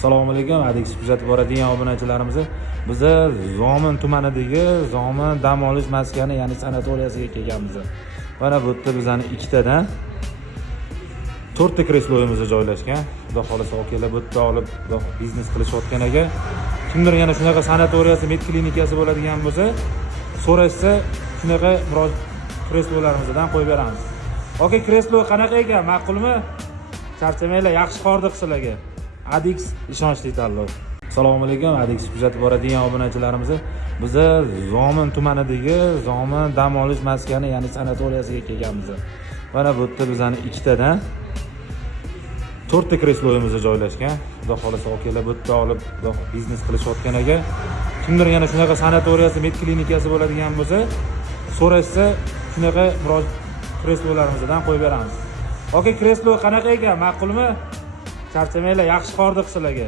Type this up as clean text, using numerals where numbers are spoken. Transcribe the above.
Assalomu alaykum, adiksi kuzatib boradigan obunachilarimiz. Biz Zomin tumanidagi Zomin dam olish maskani, ya'ni sanatoriyasiga kelganmiz. Mana bu yerda bizning ikkitadan 4 ta kresloyimiz joylashgan. Xudo xolasa okalar bu yerda olib biznes qilishayotgan ekan. Kimdir yana shunaqa sanatoriyasi, medklinikasi bo'ladigan bo'lsa, so'rashsa shunaqa kreslolarimizdan qo'yib beramiz. Oka, kreslo qanaqa ekan? Ma'qulmi? Charchamanglar, yaxshi qordiq sizlarga. Adix ishonchli tanlov. Assalomu alaykum, adiksi kuzatib boradigan obunachilarimiz. Biz Zomin tumanidagi Zomin dam olish maskani, ya'ni sanatoriyasiga kelganmiz. Mana bu yerda bizning ikkitadan 4 ta kresloyimiz joylashgan. Xudo xolasa okalar bu yerda olib biznes qilishayotgan ekan. Kimdir yana shunaqa sanatoriyasi, medklinikasi bo'ladigan bo'lsa, so'rashsa shunaqa kreslolarimizdan qo'yib beramiz. Oka, kreslo qanaqa ekan? Ma'qulmi? Charchamanglar, yaxshi qordiq sizlarga.